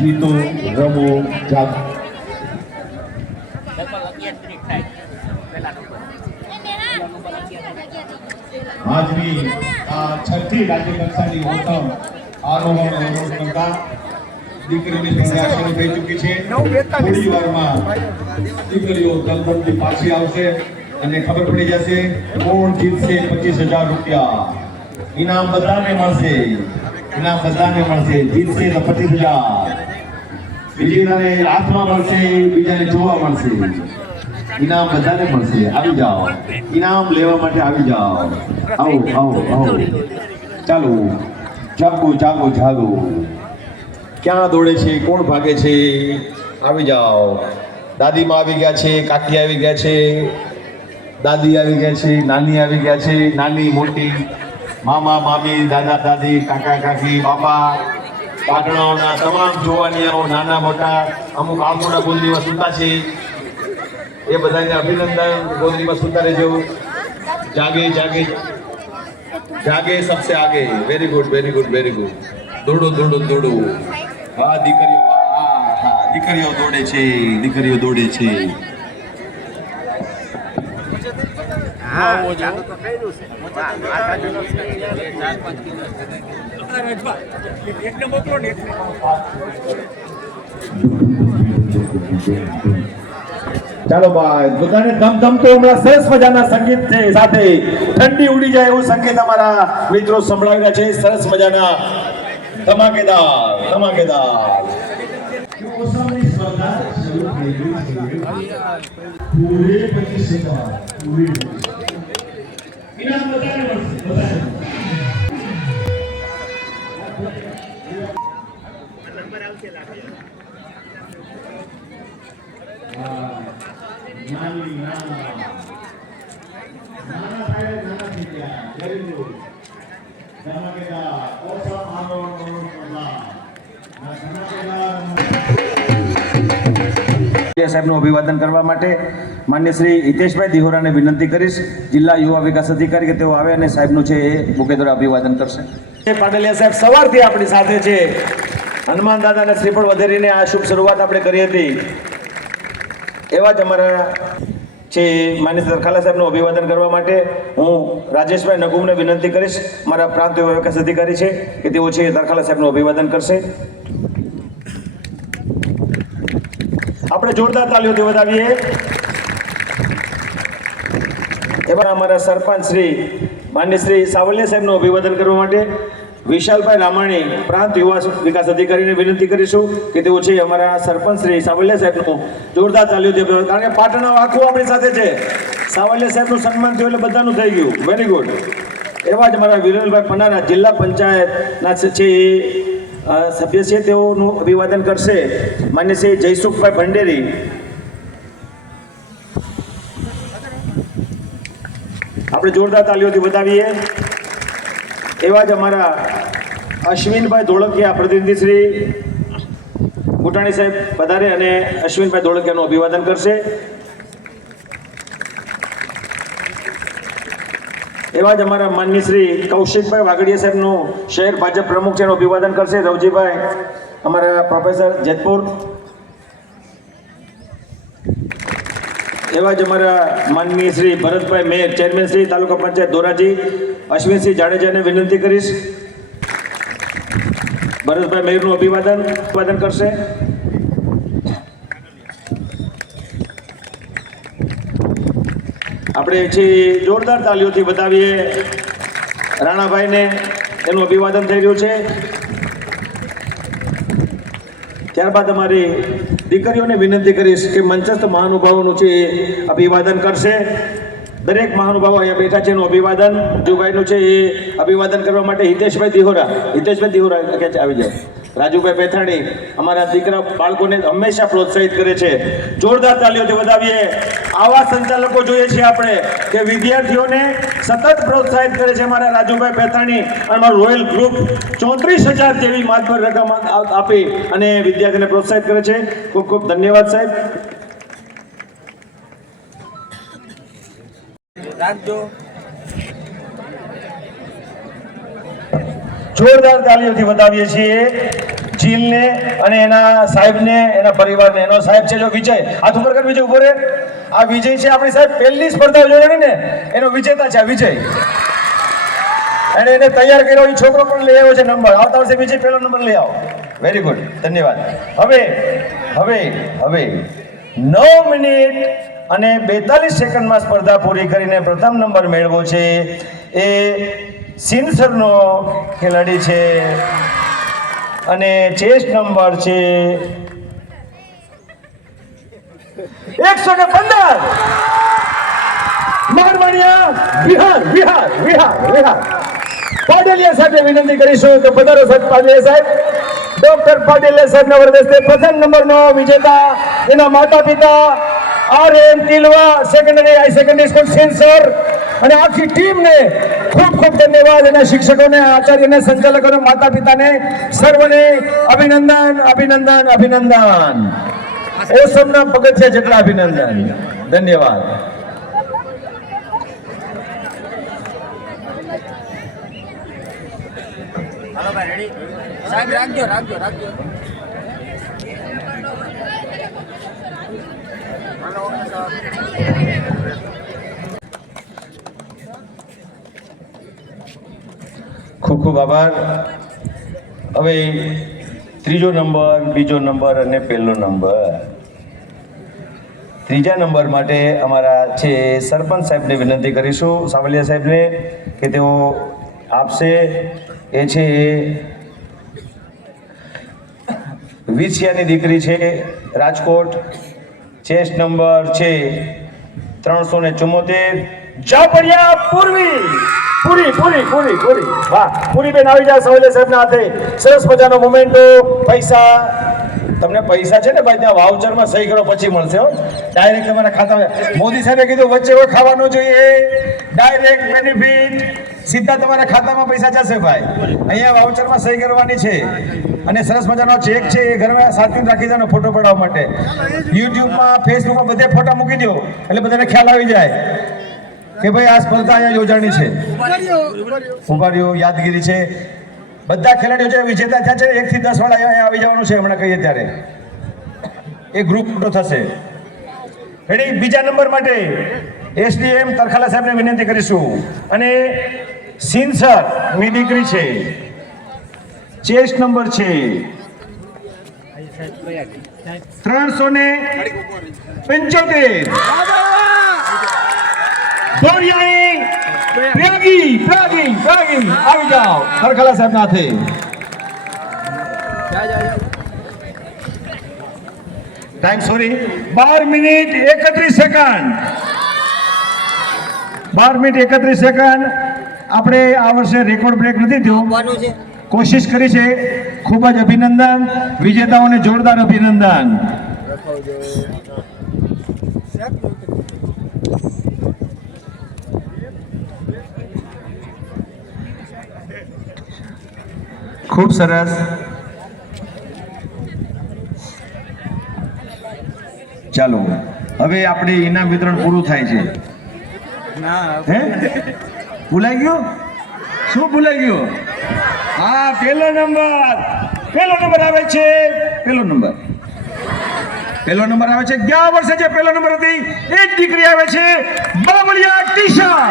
જીતો રમો, જાગો. આજની આ છઠ્ઠી રાજ્ય કક્ષાની ઉત્તમ આરોહણ અવરોહણ કરતા દીકરીની સંખ્યા શરૂ થઈ ચૂકી છે. થોડી વારમાં દીકરીઓ દલદમથી પાછી આવશે અને ખબર પડી જશે કોણ જીતશે પચીસ હજાર રૂપિયા. ઇનામ બધાને મળશે. ઇનામ બધાને મળશે. જીતશે તો પચીસ હજાર. બીજીને હાથમાં મળશે, બીજાને જોવા મળશે. ઇનામ બધાને મળશે. આવી જાઓ. ઇનામ લેવા માટે આવી જાઓ. આવો આવો આવો. ચાલો. જાગો જાગો જાગો. ક્યાં દોડે છે? કોણ ભાગે છે? આવી જાઓ. દાદીમાં આવી ગયા છે, કાકી આવી ગયા છે, દાદી આવી ગયા છે, નાની આવી ગયા છે, નાની, મોટી. મામા, મામી, દાદા, દાદી, કાકા, કાકી, બાપા. પાટણાઓના તમામ જોવાનીઓ, નાના, મોટા, અમુક આંખોના ગોદડીમાં સૂતા છે. એ બધાને અભિનંદન. ગોદડીમાં સૂતા રહેજો. જાગે જાગે જાગે સબસે આગે. Very good very good very good દોડો દોડો દોડો. હા, દીકરીઓ, હા હા. દીકરીઓ દોડે છે, દીકરીઓ દોડે છે. ચાલો ભાઈ બધાને ધમ ધમ તો હમણાં સરસ મજાના સંગીત છે. સાથે ઠંડી ઉડી જાય એવું સંગીત અમારા મિત્રો સંભળાવી રહ્યા છે. સરસ મજાના ધમાકેદાર ધમાકેદાર પૂરે પછી સેકન્ડ પૂરે. ઇનામ બધાને મળશે બધાને. ધમાકેદાર સાહેબનું અભિવાદન કરવા માટે માન્ય શ્રી હિતેશભાઈ દિહોરાને વિનંતી કરીશ, જિલ્લા યુવા વિકાસ અધિકારી કે તેઓ આવે અને સાહેબનું છે એ બુકે દ્વારા અભિવાદન કરશે. પાંડલિયા સાહેબ સવારથી આપણી સાથે છે. હનુમાન દાદાને શ્રીફળ વધેરીને આ શુભ શરૂઆત આપણે કરી હતી. એવા જ અમારા છે માન્ય સરખાલા સાહેબનું અભિવાદન કરવા માટે હું રાજેશભાઈ નગુમને વિનંતી કરીશ, મારા પ્રાંત વિકાસ અધિકારી છે, કે તેઓ છે દરખાલા સાહેબનું અભિવાદન કરશે. આપણે જોરદાર તાલીઓથી વધાવીએ એવા અમારા સરપંચ શ્રી, માન્ય શ્રી સાવલિયા સાહેબનું અભિવાદન કરવા માટે વિશાલભાઈ રામાણી પ્રાંત યુવા વિકાસ અધિકારીને વિનંતી કરીશું કે તેઓ છે અમારા સરપંચ શ્રી સાવલિયા સાહેબનું જોરદાર તાલીઓથી છે કારણ કે પાટણ આખું આપણી સાથે છે. સાવલિયા સાહેબનું સન્માન થયું એટલે બધાનું થઈ ગયું. વેરી ગુડ એવા જ મારા વિરલભાઈ પનારા જિલ્લા પંચાયતના છે એ સભ્ય છે. તેઓનું અભિવાદન કરશે. માન્ય છે જયસુખભાઈ ભંડેરી. આપણે જોરદાર તાલીઓથી વધાવીએ. એવા જ અમારા અશ્વિનભાઈ ધોળકિયા પ્રતિનિધિ શ્રી ભૂટાણી સાહેબ પધારે અને અશ્વિનભાઈ ધોળકિયાનું અભિવાદન કરશે. એવા જ અમારા માનની શ્રી કૌશિકભાઈ વાઘડીયા સાહેબનું શહેર ભાજપ પ્રમુખ છે એનું અભિવાદન કરશે. રવજીભાઈ, અમારા પ્રોફેસર જેતપુર એવા જ અમારા માનનીય શ્રી ભરતભાઈ મેયર, ચેરમેન શ્રી તાલુકા પંચાયત ધોરાજી, અશ્વિનસિંહ જાડેજાને વિનંતી કરીશ. ભરતભાઈ મેયરનું અભિવાદન અભિવાદન કરશે. આપણે છે જોરદાર તાલીઓથી બતાવીએ, રાણાભાઈને એનું અભિવાદન થઈ રહ્યું છે. ત્યારબાદ અમારી દીકરીઓને વિનંતી કરીશ કે મંચસ્થ મહાનુભાવોનું છે એ અભિવાદન કરશે. દરેક મહાનુભાવો અહીંયા બેઠા છે એનું અભિવાદન. જુભાઈનું છે એ અભિવાદન કરવા માટે હિતેશભાઈ દિહોરા હિતેશભાઈ દિહોરા? આવી જાઓ. રાજુભાઈ પેથાણી અમારા દીકરા બાળકોને હંમેશા પ્રોત્સાહિત કરે છે. જોરદાર તાલીઓથી વધાવીએ. આવા સંચાલકો જોઈએ છીએ આપણે કે વિદ્યાર્થીઓને સતત પ્રોત્સાહિત કરે છે અમારા રાજુભાઈ પેથાણી. અને અમારું રોયલ ગ્રુપ ચોત્રીસ હજાર જેવી માતબર રકમ આપી અને વિદ્યાર્થીને પ્રોત્સાહિત કરે છે. ખૂબ ખૂબ ધન્યવાદ, સાહેબ. રાખજો. જોરદાર તાલીઓથી બતાવીએ છીએ. જીલને અને એના સાહેબને, એના પરિવારને. એનો સાહેબ છે જો વિજય. હાથ ઉપર કર વિજય ઉપર આ વિજય છે આપણી સાહેબ પહેલી સ્પર્ધા જોઈ ને. એનો વિજેતા છે વિજય. અને એને તૈયાર કર્યો. એ છોકરો પણ લઈ આવ્યો છે નંબર. આવતા વર્ષે વિજય પહેલો નંબર લઈ આવો. વેરી ગુડ ધન્યવાદ. હવે હવે હવે. નવ મિનિટ અને બેતાલીસ સેકન્ડમાં સ્પર્ધા પૂરી કરીને પ્રથમ નંબર મેળવો છે એ સિનસરનો ખેલાડી છે. અને ચેસ નંબર છે એકસો ને પંદર. મહાનવાણિયા બિહાર બિહાર બિહાર બિહાર. પાડેલિયા સાહેબને વિનંતી કરીશું કે પધારો સાહેબ પાડેલિયા સાહેબ. ડોક્ટર પાડેલિયા સાહેબના વરદસ્તે પ્રથમ નંબરનો વિજેતા એના માતા પિતા R M Tilva secondary high secondary school sensor અને આખી ટીમને ખૂબ ખૂબ ધન્યવાદ એના શિક્ષકોને, આચાર્યને, સંચાલકોને માતા પિતાને સર્વને અભિનંદન અભિનંદન અભિનંદન. ઓસમના પગથિયા જેટલા અભિનંદન. ધન્યવાદ. સાહેબ, રાખજો રાખજો રાખજો. ખૂબ આભાર. હવે ત્રીજો નંબર, બીજો નંબર અને પહેલો નંબર. ત્રીજા નંબર માટે અમારા છે સરપંચ સાહેબને વિનંતી કરીશું, સાવલિયા સાહેબને, કે તેઓ આપશે. એ છે વિછિયાની દીકરી છે, રાજકોટ. ચેસ્ટ નંબર છે. ત્રણસો ને ચુમ્મોતેર જાપડિયા પૂર્વી. પૂરી પૂરી પૂરી પૂરી. વાહ, પૂરી બેન આવી જાય સવલે સાહેબ ના હાથે. સરસ મજાનો મોમેન્ટો, પૈસા. તમને પૈસા છે ને ભાઈ, ત્યાં વાઉચરમાં સહી કરો, પછી મળશે, હો. ડાયરેક્ટ તમારા ખાતામાં. મોદી સાહેબે કીધું, વચ્ચે કોઈ ખાવાનું જોઈએ. ડાયરેક્ટ બેનિફિટ સીધા તમારા ખાતામાં પૈસા જશે ભાઈ. અહીંયા વાઉચરમાં સહી કરવાની છે. અને સરસ મજાનો ચેક છે, એ ઘરમાં સાચવીને રાખી દેવાનો ફોટો પડાવવા માટે. યુટ્યુબમાં, ફેસબુકમાં બધે ફોટા મૂકી દો, એટલે બધાને ખ્યાલ આવી જાય કે ભાઈ આ સ્પર્ધા અહીંયા યોજાણી છે. ઉભારીઓ, યાદગીરી છે. બધા ખેલાડીઓ જે વિજેતા થયા છે એક થી દસ વાળા અહીંયા આવી જવાનું છે, હમણાં કહીએ ત્યારે. એ ગ્રુપ મોટો થશે. રેડી બીજા નંબર માટે. એસડીએમ તરખાલા સાહેબને વિનંતી કરીશું. અને સિનસરની દીકરી છે. ચેસ્ટ નંબર છે. ત્રણસો ને પંચોતેર પ્રાગી આવી જાઓ, તરખાલા સાહેબ નાથે ટાઈમ સોરી બાર મિનિટ એકત્રીસ સેકન્ડ. બાર મિનિટ એકત્રીસ સેકન્ડ. આપણે આ વર્ષે રેકોર્ડ બ્રેક નથી થયો. કોશિશ કરી છે. ખૂબ જ અભિનંદન. વિજેતાઓને જોરદાર અભિનંદન. ખૂબ સરસ. ચાલો હવે આપણે ઇનામ વિતરણ પૂરું થાય છે. હે? ભૂલાઈ ગયો? શું ભૂલાઈ ગયો? હા પેલો નંબર. પેલો નંબર આવે છે. પેલો નંબર. પેલો નંબર આવે છે. ગયા વર્ષે જે પેલો નંબર હતી એ જ દીકરી આવે છે બાબલિયા ટીશા.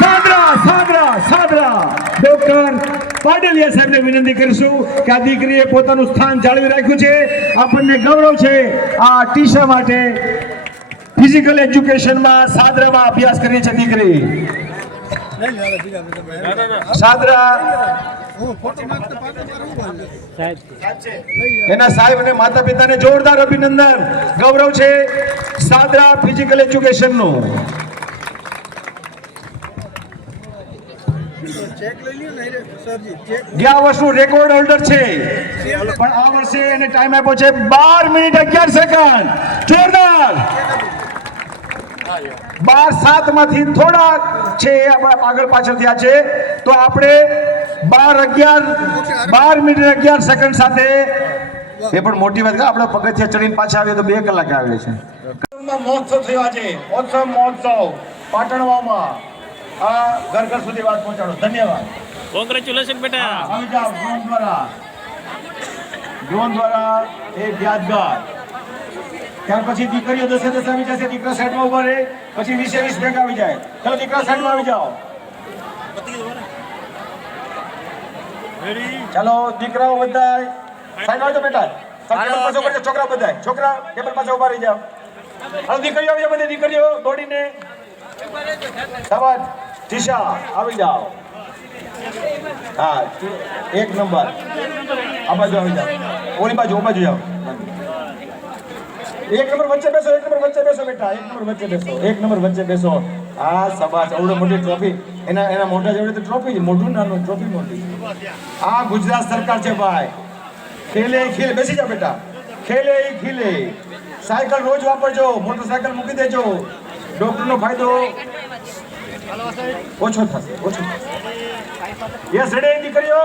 સાદરા સાદરા સાદરા. ડોક્ટર પાડલિયા સાહેબને વિનંતી કરીશું કે આ દીકરીએ પોતાનું સ્થાન જાળવી રાખ્યું છે. આપણને ગૌરવ છે આ ટીશા માટે ફિઝિકલ એજ્યુકેશનમાં સાદરામાં અભ્યાસ કરી છે દીકરી. સાદરા એના સાહેબ અને માતા પિતાને જોરદાર અભિનંદન. ગૌરવ છે સાદરા ફિઝિકલ એજ્યુકેશનનું ગયા વર્ષનું રેકોર્ડ હોલ્ડર છે. પણ આ વર્ષે એને ટાઈમ આપ્યો છે બાર મિનિટ અગિયાર સેકન્ડ જોરદાર. બાર સાતમાંથી થોડા છે એ આપણા આગળ પાછળ થયા છે. તો આપણે બાર અગિયાર બાર મિનિટ અગિયાર સેકન્ડ સાથે એ પણ મોટી વાત કે આપણે પગથિયા ચડીને પાછા આવીએ તો બે કલાક આવે છે. મહોત્સવ થયો આજે. મહોત્સવ મહોત્સવ. પાટણવામાં આ ઘર ઘર સુધી વાત પહોંચાડો. ધન્યવાદ. કોંગ્રેચ્યુલેશન બેટા. આવી જાઓ. ડ્રોન દ્વારા. ડ્રોન દ્વારા એક યાદગાર ત્યાર પછી દીકરીઓ દસે દસ આવી જશે દીકરા સાઈડમાં ઊભા રહે પછી વીસે વીસ ભેગા આવી જાય. ચાલો દીકરા સાઈડમાં આવી જાઓ. ચાલો દીકરાઓ બધા સાઈડ આવજો બેટા છોકરા બધા છોકરા ટેબલ પાસે ઊભા રહી જાઓ. હાલો દીકરીઓ આવી જાઓ બધી દીકરીઓ દોડીને. સવાજ ટીશા આવી જાઓ. હા એક નંબર. આ બાજુ આવી જાઓ. ઓલી બાજુ ઓ બાજુ જાઓ. એક નંબર વચ્ચે બેસો, એક નંબર વચ્ચે બેસો બેટા, એક નંબર વચ્ચે બેસો, એક નંબર વચ્ચે બેસો. આ સબાસ અવડો મોટી ટ્રોફી એના એના મોઢા જેવડી તો ટ્રોફી છે, મોઢું નાનું ટ્રોફી મોટી આ ગુજરાત સરકાર છે ભાઈ. ખેલે ખેલે, બેસી જાઓ બેટા. ખેલે ખીલે. સાયકલ રોજ વાપરજો, મોટરસાયકલ મૂકી દેજો. ડોક્ટરનો ફાયદો ઓછો થશે, ઓછો યસ રેડી દીકરીઓ?